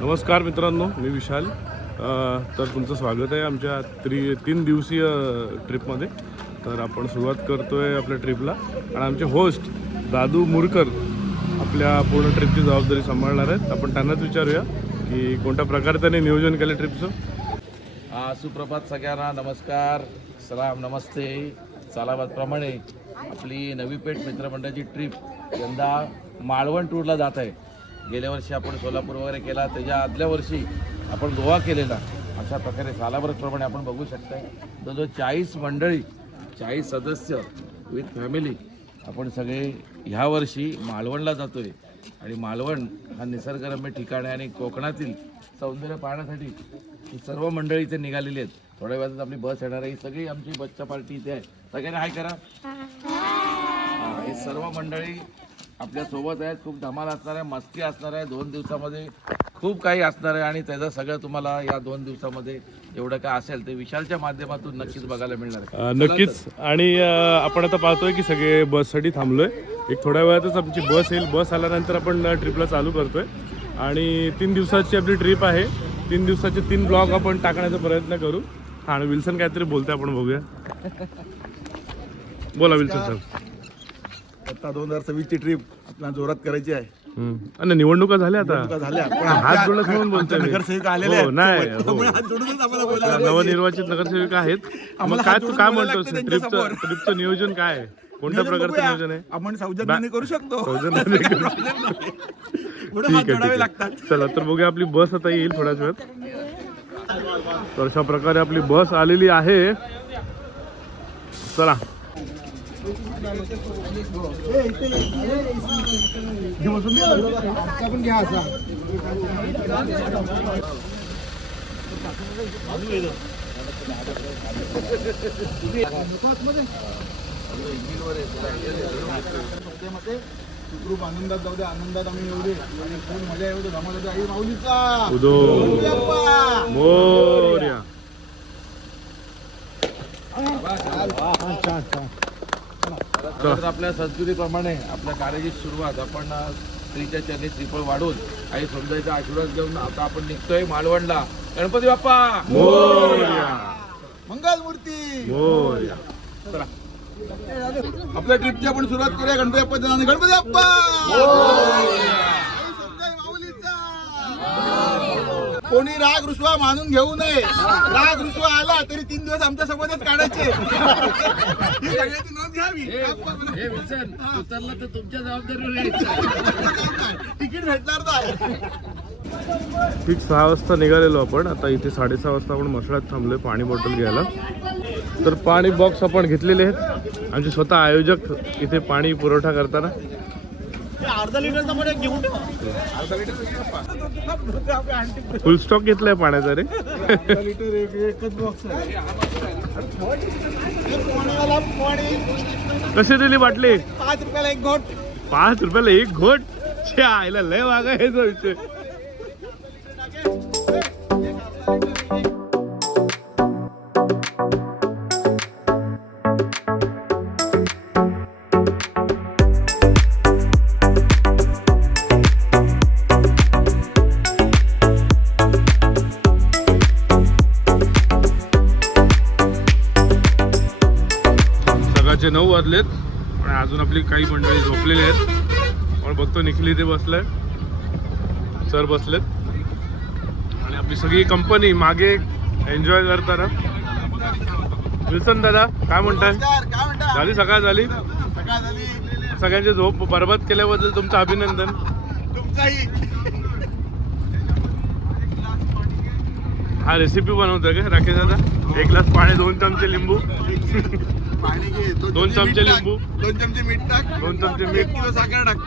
नमस्कार मित्रांनो, मी विशाल. तर तुमचं स्वागत आहे आमच्या 3 दिवसीय ट्रिपमध्ये. तर आपण सुरुवात करतोय आपल्या ट्रिपला आणि आमचे होस्ट दादू मुरकर आपल्या पूर्ण ट्रिपची जबाबदारी सांभाळणार आहेत. आपण त्यांनाच विचारूया की कोणत्या प्रकारे त्यांनी नियोजन केलं ट्रिपचं. सुप्रभात सगळ्यांना, नमस्कार, सलाम, नमस्ते. सालाबादप्रमाणे आपली नवी पेठ मित्रमंडळाची ट्रिप यंदा मालवण टूरला जात आहे. गेल्या वर्षी आपण सोलापूर वगैरे केला, त्याच्या आदल्या वर्षी आपण गोवा केलेला. अशा प्रकारे सालाबादप्रमाणे आपण बघू शकताय जवळजवळ 40 मंडळी, 40 सदस्य विथ फॅमिली आपण सगळे ह्या वर्षी मालवणला जातोय. आणि मालवण हा निसर्गरम्य ठिकाण आहे आणि कोकणातील सौंदर्य पाहण्यासाठी ही सर्व मंडळी इथे निघालेली आहेत. थोड्या वेळात आपली बस येणार आहे. ही सगळी आमची बसच्या पार्टी इथे आहे. सगळ्यांना हाय करा. हे सर्व मंडळी आपल्या सोबत आहेत. खूप धमाल असणार आहे, मस्ती असणार आहे. 2 दिवसामध्ये खूप काही असणार आहे आणि त्याचं सगळं तुम्हाला या 2 दिवसामध्ये जेवढं काय असेल ते विशालच्या माध्यमातून नक्कीच बघायला मिळणार आहे. नक्कीच. आणि आपण आता पाहतोय की सगळे बससाठी थांबलोय. एक थोड्या वेळातच आमची बस येईल. बस आल्यानंतर आपण ट्रिपला चालू करतोय. आणि 3 दिवसाची आपली ट्रिप आहे. 3 दिवसाचे 3 ब्लॉग आपण टाकण्याचा प्रयत्न करू. आणि विल्सन काहीतरी बोलतोय, आपण बघूया. बोला विल्सन साहेब. आता 2026 ची ट्रिप आपल्याला जोरात करायची आहे. आणि निवडणुका झाल्या आता, झाल्या पण हात जोडत म्हणून बोलतोय. नगरसेवक आलेले आहेत. नाही, हात जोडूनच आम्हाला बोलायला पाहिजे. नवनिर्वाचित नगरसेविका आहेत. आम्हाला काय हात तू जोडून काय बोलायला म्हणतोस? लागतं त्यांच्यासमोर. ट्रिपचं नियोजन काय आहे? कोणत्या प्रकारचं नियोजन आहे? आपण सौजन्याने करू शकतो. सौजन्याने करू. पुढे हात ठीक जोडावे आहे. लागतात. चला तर बघूया, आपली बस आता येईल थोड्याच वेळात. तर अशा प्रकारे आपली बस आलेली आहे. चला. सुखरूप आनंदात जाऊ दे. आनंदात आम्ही येऊ दे आणि खूप मजा येऊ दे. धमाल होते. आई माऊलीचा उदो मोरया. तर आपल्या संस्कृतीप्रमाणे आपल्या कार्याची सुरुवात आपण स्त्रीच्या चरणी श्रीफळ वाढून आई समजायचा आशीर्वाद घेऊन आता आपण निघतोय मालवणला. गणपती बाप्पा मोरया. मंगल मूर्ती मोरया. चला आपल्या ट्रिपची आपण सुरुवात करूया. गणपती बाप्पाच्या नावाने. गणपती बाप्पा आई समजाई माऊलीचा. कोणी राग रुसवा मानून घेऊ नये. राग रुसवा आला तरी 3 दिवस आमच्या सोबतच काढायचे. ही सगळ्याची नोंद घ्यावी. हे विल्सन, उतरला तर तुमच्या जबाबदारीवर यायचं. तिकीट भेटणार नाही. ठीक 6 वाजता निघालेलो आपण. आता इथे 6:30 वाजता आपण मसळ्यात थांबलोय पाणी बॉटल घ्यायला. तर पाणी बॉक्स आपण घेतलेले आहेत. आमचे स्वतः आयोजक इथे पाणी पुरवठा करताना. अर्धा लिटरचा पण एक घेऊन फुल स्टॉक घेतलाय पाण्याचा रे. लिटर एकच बॉक्स आहे. कशी दिली बाटली? 5 रुपयाला एक घोट. 5 रुपयाला एक घोट. आईला लय वागा आहे जो विषय. सकाळचे 9 वाजलेत आणि अजून आपली काही मंडळी झोपलेली आहेत. आपण बघतो निखिल इथे बसलाय, सर बसलेत आणि आपली सगळी कंपनी मागे एन्जॉय करताना. विल्सन दादा काय म्हणताय? झाली सकाळ झाली. सगळ्यांची झोप बरबाद केल्याबद्दल तुमचं अभिनंदन. तुमचाही. हा रेसिपी बनवतोय का राकेश दादा? 1 ग्लास पाणी, 2 चमचे लिंबू. पाणी घे. 2 चमचे लिंबू, 2 चमचे मीठ टाक. 2 चमचे 1 मीठ, किलो साखर टाक.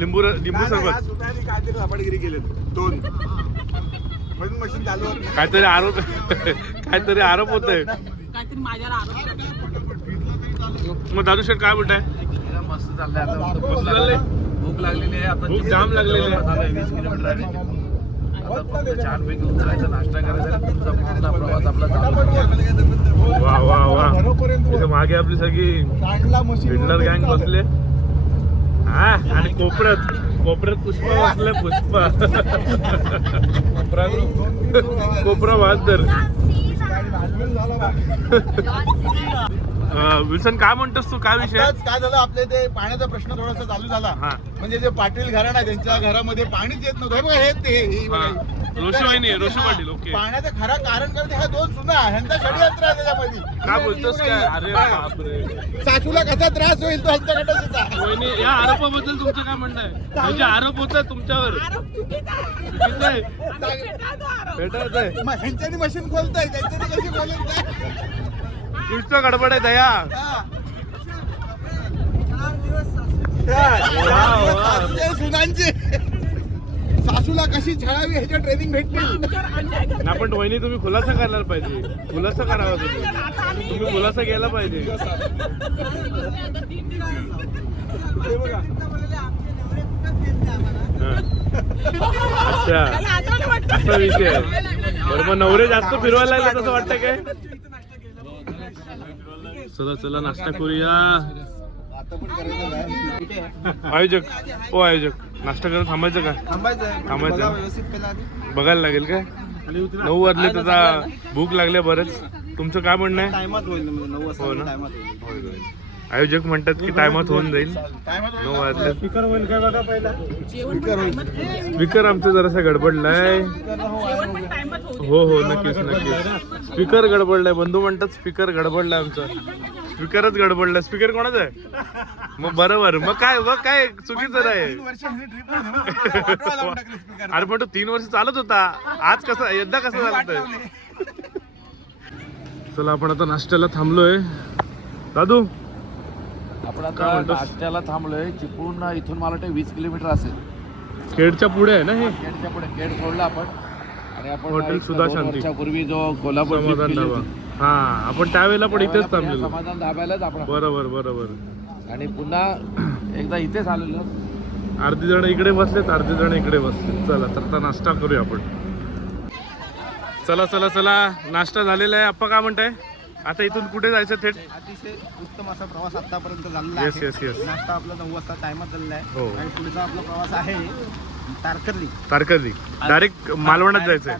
लिंबू सरबत. काहीतरी लबाडगिरी केलेत 2 म्हणून मशीन चालू होत नाही. काहीतरी आरोप होत आहे. मग दादू शेठ काय म्हणताय? मस्त चाललंय. आता चाललंय? भूक लागलेली आहे. आता भूक जाम लागलेली आहे. 20 किलोमीटर आहे. आता फक्त छानपैकी उतरायचं, नाश्ता करायचा आणि पुढचा पूर्ण प्रवास आपला चालू. वा वा वा. इथे मागे आपली सगळी हिटलर गँग बसले. हा आणि कोपऱ्यात कोपऱ्यात पुष्पा बसलाय पुष्पा. कोपरा बहादर. विल्सन काय म्हणतोस तू, काय विषय? आताच काय झालं आपले ते पाण्याचा प्रश्न थोडासा चालू झाला. हा. म्हणजे जे पाटील घराणा त्यांच्या घरामध्ये पाणीच येत नव्हतं. हे बघा हे ते ही बघा. रोशू वहिनी, रोशू पाटील. ओके. पाण्याचं खरं कारण करते ह्या दोन सुना ह्यांचा षडयंत्र आहे त्याच्यामध्ये. काय बोलतोस काय? अरे बापरे. सासूला कसा त्रास होईल तो ह्यांच्याकडे. वहिनी, या आरोपाबद्दल तुमचं काय म्हणणं आहे? म्हणजे आरोप होत तुमच्यावर चुकीचं आहे. भेटत आहे. मग ह्यांच्यानी मशीन खोलताय त्यांच्यानी कशी बोलत पुढचं गडबड आहे दया. सुनांची सासूला कशी छळावी ह्याच्या ट्रेनिंग भेटते. ना पण वहिनी तुम्ही खुलासा करायला पाहिजे. खुलासा करावा तुम्ही खुलासा केला पाहिजे. अच्छा असा विषय आहे. बरोबर. नवरे जास्त फिरवायला लागले तसं वाटतं काय? चला चला नाश्ता करूया. आयोजक ओ आयोजक नाश्ता करत थांबायचं का? थांबायचं बघायला लागेल काय? 9 वाजले तर भूक लागल्या बरंच. तुमचं काय म्हणणं आहे? हो ना. आयोजक म्हणतात की टायमात होऊन जाईल. 9 वाजले. स्पीकर आमचं जरासा गडबडलाय. हो हो नक्कीच नक्कीच. स्पीकर गडबडलाय. बंधू म्हणतात स्पीकर गडबडलाय आमचा. स्पीकरच गडबडलाय. स्पीकर कोणाचा आहे? मग बरोबर. मग काय चुकीचं नाही. अरे पण तो 3 वर्ष चालत होता. आज कसं एकदा कसं झालं? चला आपण आता नाश्त्याला थांबलोय. दादू आपण आता नाश्त्याला थांबलोय. चिपळूण इथून मला वाटतं 20 किलोमीटर असेल. खेडच्या पुढे आहे ना हे? खेडच्या पुढे. खेड सोडलं आपण आणि आपण हॉटेल सुधा शांती. वर्षापूर्वी जो कोल्हापूर trip समाधान केली धाबा. होती, हा आपण त्यावेळेला पण इथेच त्यावेळेला थांबलेलो. समाधान धाब्यालाच आपण बरोबर बरोबर. आणि पुन्हा एकदा इथेच आलेलो. अर्धी जण इकडे बसलेत, अर्धी जण इकडे बसलेत. चला तर आता नाश्ता करूया आपण. चला चला चला नाश्ता झालेला आहे. आप्पा काय म्हणताय? आता इथून कुठे जायचं थेट? अतिशय उत्तम असा प्रवास आतापर्यंत झालेला येस आहे. Yes yes. नाश्ता आपला 9 वाजता टायमात झालेला हो. आहे आणि पुढचा आपला प्रवास आहे तारकर्ली. तारकर्ली. डायरेक्ट मालवणात जायचंय.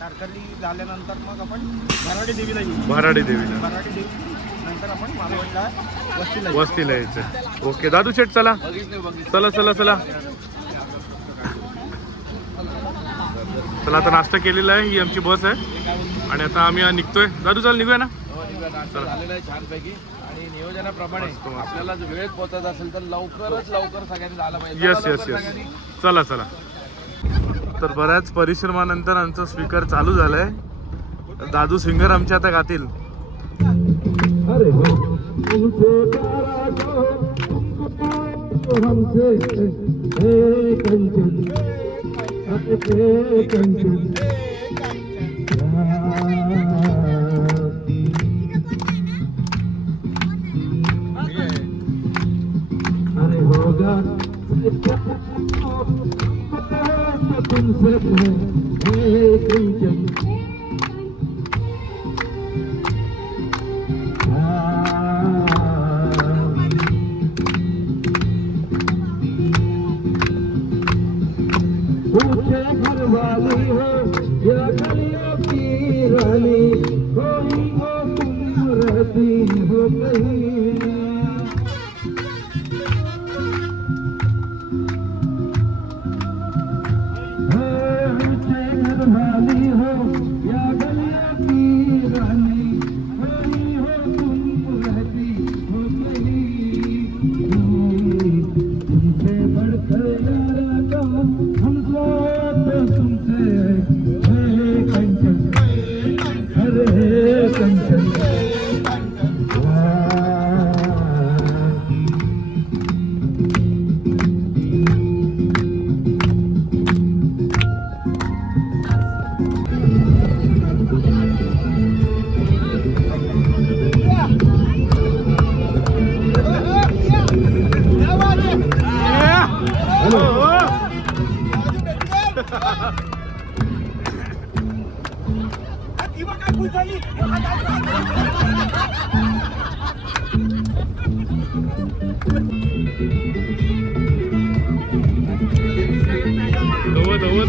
तारकर्ली झाल्यानंतर मग आपण भराडी देवीला येऊ. भराडी देवीला. भराडी देवी नंतर आपण मालवणला वस्तीला येऊ. वस्तीला यायचं. ओके दादू शेठ चला चला चला चला चला. आता नाश्ता केलेला आहे. ही आमची बस आहे आणि आता आम्ही निघतोय. दादू चल निघूया ना. नाश्ता झालेला आहे छानपैकी. आणि नियोजनाप्रमाणे आपल्याला जर वेळेत पोहोचायचं असेल तर लवकरच लवकर सगळ्यांनी झालं पाहिजे. Yes yes yes. चला चला. तर बऱ्याच परिश्रमानंतर आमचा स्पीकर चालू झालाय. दादू सिंगर आमचे आता गातील.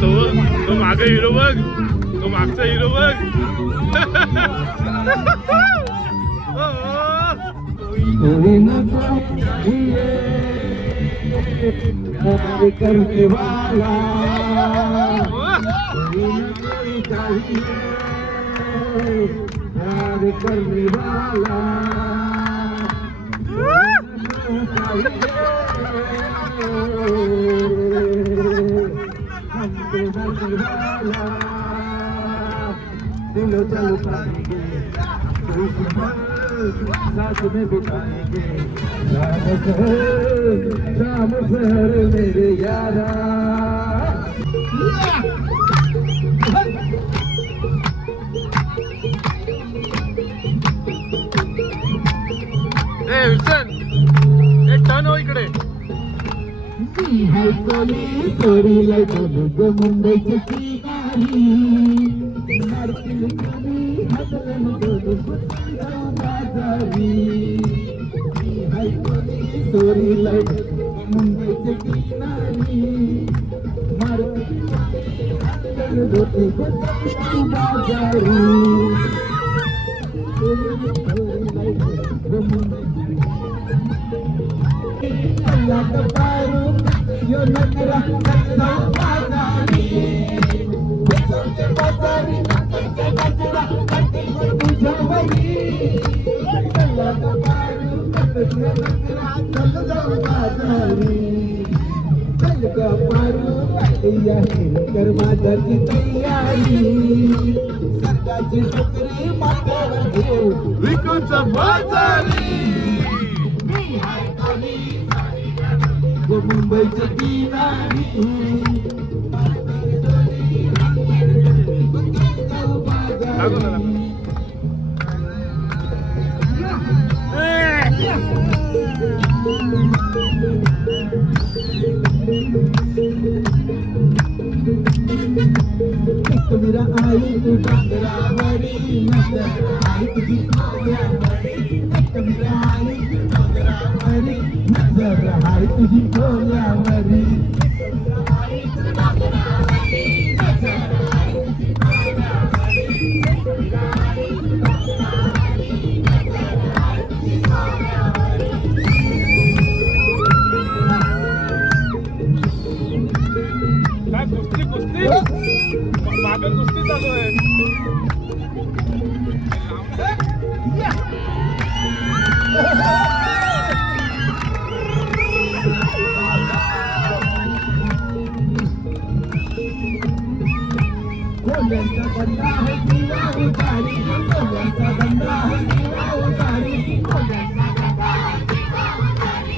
तो मागे हिरो बघ, तो मागचा हिरो बघ. कोई न चाहिए प्यार करने वाला, कोई न कोई चाहिए प्यार करने वाला, कोई न चाहिए हमको बनने वाला, दिलो चल पाएंगे साथ में बिताएंगे शाम शहर मेरे यारा. ए विल्सन, एक टर्न हो इकडे. चोरीला बोलू ग मुंबईची किनारी, चोरीला मुंबईची किनारी, yo no quiero माझी तयारी, सरकारची नोकरी माथ्यावर घेऊ विकूचा बाजारी, मुंबईच्या किनारी मेरा आई तू डोंगरावरी नजर आई तुझी डोंगरावरी, मेरा आई तू डोंगरावरी नजर आई तुझी डोंगरावरी. काय कुस्ती कुस्ती मागे कुस्ती चालू आहे. कोल्यांचा बंदा है जीवा उतारी, कोल्यांचा बंदा है जीवा उतारी, कोल्यांचा बंदा है जीवा उतारी,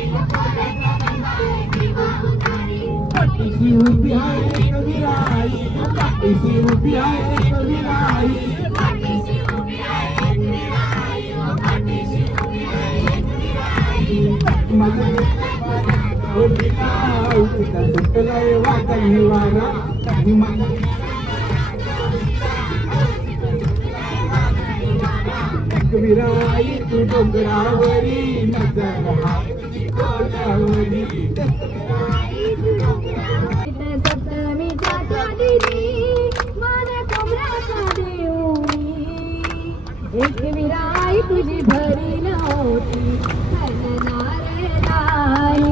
पाठीशी उभी आहे कविराई, पाठीशी उभी आहे कविराई, पाठीशी उभी आहे कविराई, पाठीशी उभी आहे कविराई. माझा उठला सुटलाय वाटाही वारा, काही माझा कविराई तू डोंगरावरी नजर आई तुझी डोंगरावरी. सप्तमीच्या दिली मान कोमराचा देऊनी, एक विराई तुझी भरी नव्हती हलणारे नाही, आई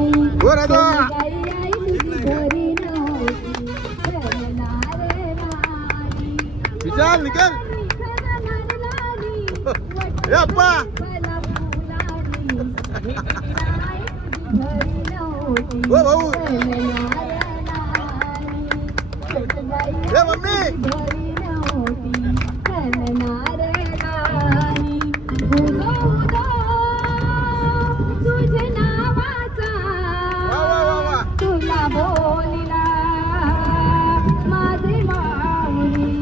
तुझी भरी नव्हती हलणारे नाही. विचार निकल ए अप्पा ओ भाऊ ए मम्मी तुझे नावाचा तुला बोलिला माझे माऊली.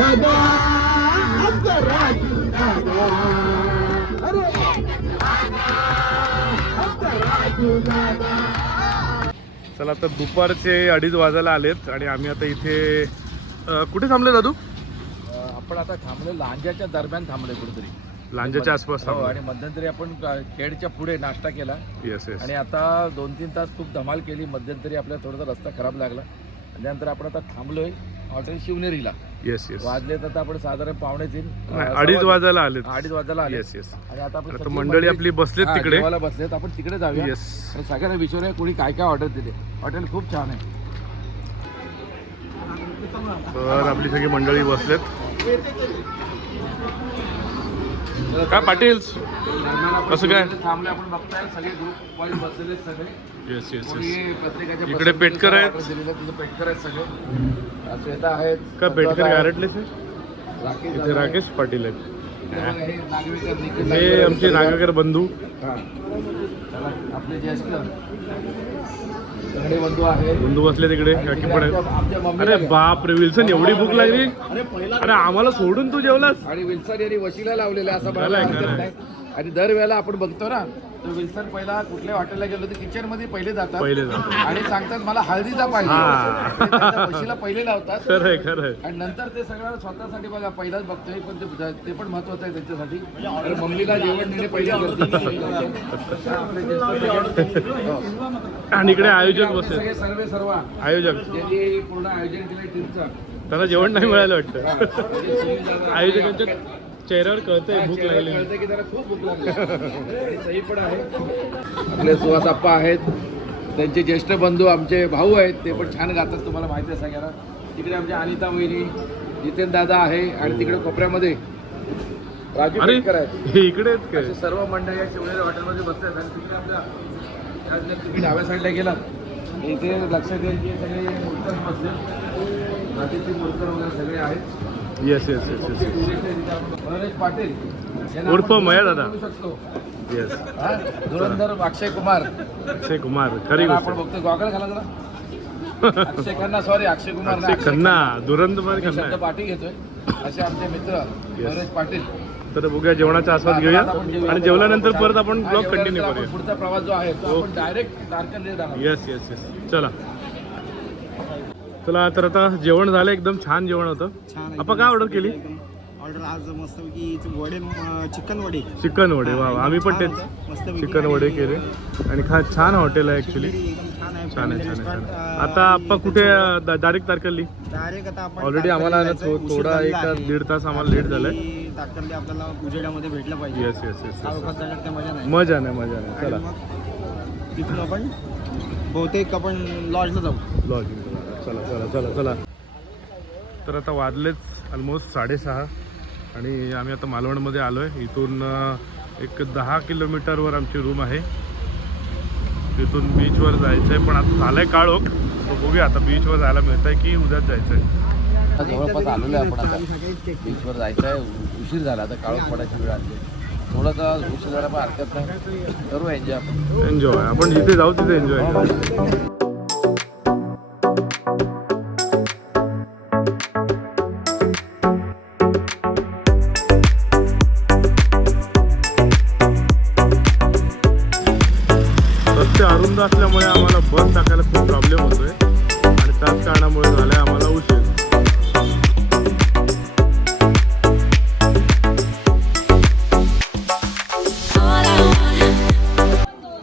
दादा आमचा राजू दादा अरे आमचा राजू दादा. चला आता दुपारचे 2:30 वाजायला आलेत आणि आम्ही आता इथे कुठे थांबले दादू? आपण आता थांबलो लांजाच्या दरम्यान थांबलोय कुठेतरी, लांजाच्या आसपास हो, थांबलो. आणि मध्यंतरी आपण खेडच्या पुढे नाश्ता केला येस येस. आणि आता 2-3 तास खूप धमाल केली. मध्यंतरी आपल्याला थोडासा रस्ता खराब लागला आणि त्यानंतर आपण आता थांबलोय हॉटेल शिवनेरीला. Yes yes. वाजलेत आता आपण साधारण 2:45 2:30 वाजायला आलेत. 2:30 वाजायला आले. Yes yes. आणि आता आपण आता सगळी मंडळी आपली बसलेत हा, तिकडे. जेवायला बसलेत. आपण तिकडे जाऊया. येस. आणि सगळ्यांना विचारूया कोणी काय काय ऑर्डर दिले. हॉटेल खूप छान आहे. तर आपली सगळी मंडळी बसलेत. काय पाटील कसं काय? थांबले आपण बघताय सगळे ग्रुप वाईज बसलेले आहेत सगळे. येस येस कोणी येस. प्रत्येकाच्या इकडे पेटकर आहेत. order दिलेलं आहे. तिथं पेटकर आहेत सगळे. श्वेता आहेत. का पेटकर आहेत. गारटलेच आहे? राकेश इथे दादा राकेश पाटील आहेत. आहेत. हे नागवेकर, निखिल हे नागवेकर आमचे नागवेकर बंधू. हा. चला, आपले ज्येष्ठ सगळे बंधू आहेत. बंधू बसले तिकडे. काकी पण आहेत. आमच्या मम्मीला अरे घ्या. बाप रे विल्सन, एवढी भूक लागली? अरे आम्हाला सोडून तू जेवलास? आणि विल्सन यांनी वशीला लावलेला असं खरंय, मला वाटत खरंय. नाही. आणि दरवेळेला आपण बघतो ना, तर विल्सन पहिला कुठल्या हॉटेलला गेलो तर किचन मध्ये पहिले जातात पहिले जातात. आणि सांगतात मला हळदीचा हा. पाहिजे. ते त्यांच्या वशीला पहिले लावतात खरंय खरंय. आणि नंतर ते सगळं स्वतःसाठी बघा पहिलाच बघतोय. पण ते पण महत्वाचं आहे त्यांच्यासाठी. आणि मम्मीला जेवण देणे पहिले आणि इकडे आयोजक बसले. सगळे सर्व आयोजक ज्यांनी पूर्ण आयोजन केलं ट्रिपचं. त्यांना जेवण नाही मिळालं वाटतं. आयोजकांच्या चेहऱ्यावर कळतंय भूक लागली. कळतंय की त्याला खूप भूक लागली. आणि सई पण आहे. आपले सुहास आप्पा आहेत. त्यांचे ज्येष्ठ बंधू आमचे भाऊ आहेत. ते पण छान गातात, तुम्हाला माहिती आहे सगळ्यांना. तिकडे आमच्या अनिता वहिनी, जितेन दादा आहे. आणि तिकडे कोपऱ्यामध्ये राजू अरे पेटकर आहेत. हे इकडे आहेत काय? असे सर्व मंडळी या शिवनेरी हॉटेलमध्ये बसतात. आणि तिकडे आपल्या त्यात तुम्ही डाव्या साईडला गेलात इथे लक्षात येईल की सगळे मूर्तर बसले. राजेश मूर्तर वगैरे सगळे आहेत. Yes yes yes yes. Manoj Patil यांना उर्फ आपण मया दादा. बोलू शकतो. येस. हा? धुरंधर अक्षय कुमार. अक्षय कुमार खरी त्याला गोष्ट. आपण बघतो. गॉगल घाला जरा. अक्षय खन्ना, सॉरी अक्षय कुमार नाही, अक्षय खन्ना धुरंधर मी खन्ना शब्द आहे. पाठी घेतोय. असे आमचे मित्र मनोज पाटील. तर बघूया जेवणाचा आस्वाद घेऊया आणि जेवल्यानंतर परत आपण हा, ब्लॉग जेवल्यानंतर कंटिन्यू आपण करूया. पुढचा प्रवास जो आहे तो आपण डायरेक्ट तारकर्ली जाणार. Yes yes yes. चला चला. तर आता जेवण झालं. एकदम छान जेवण होतं. आपण काय ऑर्डर केली? ऑर्डर आज मस्तपैकी वडे, चिकन वडे. चिकन वडे. वा आम्ही पण तेच चिकन वडे केले. आणि छान हॉटेल आहे ऍक्च्युली. छान आहे. छान आहे छान आहे छान आहे. आता आपण कुठे डायरेक्ट तारकर्ली? डायरेक्ट आता आपण ऑलरेडी आम्हाला ना थोडा 1-1.5 तास आम्हाला लेट झालाय. तारकर्ली आपल्याला उजेडामध्ये भेटलं पाहिजे. Yes yes yes. काळोखात जाण्यात काही मजा नाही. मजा नाही मजा नाही. आणि चला मग तिथून आपण बहुतेक आपण लॉजला जाऊ. लॉजिंग. चला चला चला चला. तर आता वाजलेच ऑलमोस्ट 6:30 आणि आम्ही आता मालवणमध्ये आलो आहे. इथून एक 10 किलोमीटरवर आमची रूम आहे. तिथून बीचवर जायचं आहे. पण आता झालं आहे काळोख. तर बघूया आता बीचवर जायला मिळत आहे की उद्याच जायचं आहे. जवळपास आलेलो आहे आपण आता. बीचवर जायचं आहे. उशीर झाला आता. काळोख पडायची वेळ आली. थोडासा उशीर झाला पण हरकत नाही. करू एन्जॉय आपण. एन्जॉय. आपण जिथे जाऊ तिथे एन्जॉय करू. रस्ते अरुंद असल्यामुळे आम्हाला बस टाकायला खूप प्रॉब्लेम होतोय आणि त्याच कारणामुळे झालाय आम्हाला उशीर.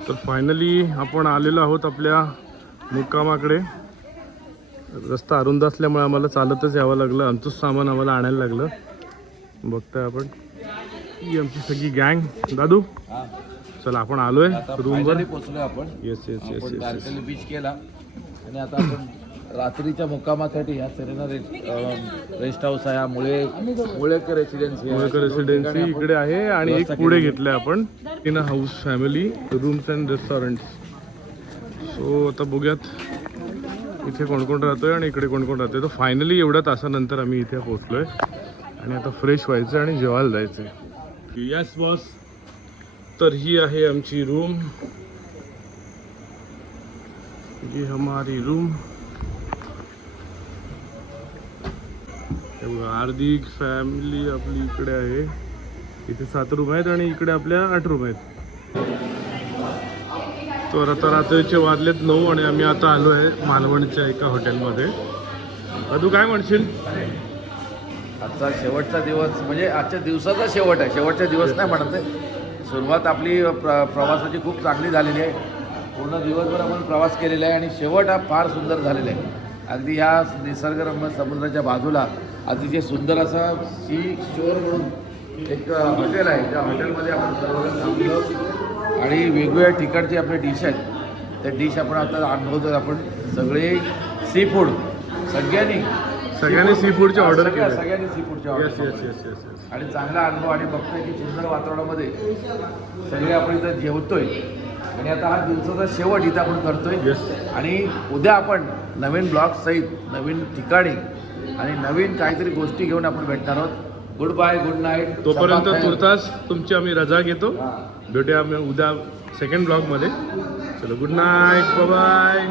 तर फायनली आपण आलेलो आहोत आपल्या मुक्कामाकडे. रस्ता अरुंद असल्यामुळे आम्हाला चालतच यावं लागलं. आमचंच सामान आम्हाला आणायला लागलं. बघताय आपण ही आमची सगळी गँग. दादू हा. चला आपण आलोय आता रूमवर. फायनली पोहोचलोय आपण. येस येस येस आपण येस तारकर्ली बीच केला आणि आता आपण रात्रीच्या मुक्कामासाठी ह्या सेरेना रेस्ट हाऊस आहे. हा मुळेकर रेसिडेन्सी आहे. मुळेकर रेसिडेन्सी इकडे आहे आणि एक पुढे घेतलंय आपण in house family rooms and restaurant. So आता बघूयात इथे कोण कोण राहतोय आणि इकडे कोण कोण राहतोय. तर फायनली एवढ्या तासानंतर आम्ही इथे पोहोचलोय आणि आता फ्रेश व्हायचं आणि जेवायला जायचंय. Yes boss. तर ही आहे आमची रूम. ये हमारी रूम. हे बघा हार्दिक फॅमिली आपली इकडे आहे. इथे 7 रूम आहेत आणि इकडे आपल्या 8 रूम आहेत. तर आता रात्रीचे वाजलेत 9 आणि आम्ही आता आलो आहे मालवणच्या एका हॉटेलमध्ये. तू काय म्हणशील? आजचा शेवटचा दिवस म्हणजे आजच्या दिवसाचा शेवट आहे, शेवटचा दिवस नाही म्हणत आहे. सुरुवात आपली प्रवासाची खूप चांगली झालेली आहे. पूर्ण दिवसभर आपण प्रवास केलेला आहे आणि शेवट हा फार सुंदर झालेला आहे. अगदी ह्या निसर्गरम्य समुद्राच्या बाजूला अतिशय सुंदर असा सी शोर म्हणून एक हॉटेल आहे. त्या हॉटेलमध्ये आपण सर्वजण थांबलो आणि वेगवेगळ्या ठिकाणचे आपले डिश आहेत त्या डिश आपण आता अनुभवतो. आपण सगळे सी फूड सगळ्यांनी सी फूडची ऑर्डर केली. सगळ्यांनी सी फूडची ऑर्डर आणि चांगला अनुभव आणि बघतोय की सुंदर वातावरणामध्ये सगळे आपण इथं जेवतोय. आणि आता हा दिवसाचा शेवट इथं आपण करतोय. आणि उद्या आपण नवीन ब्लॉग सहित नवीन ठिकाणी आणि नवीन काहीतरी गोष्टी घेऊन आपण भेटणार आहोत. Good bye, good night. तोपर्यंत तुर्तास तुमची आम्ही रजा घेतो. भेटूया आम्ही उद्या सेकंड ब्लॉगमध्ये. चलो गुड नाईट, बाय.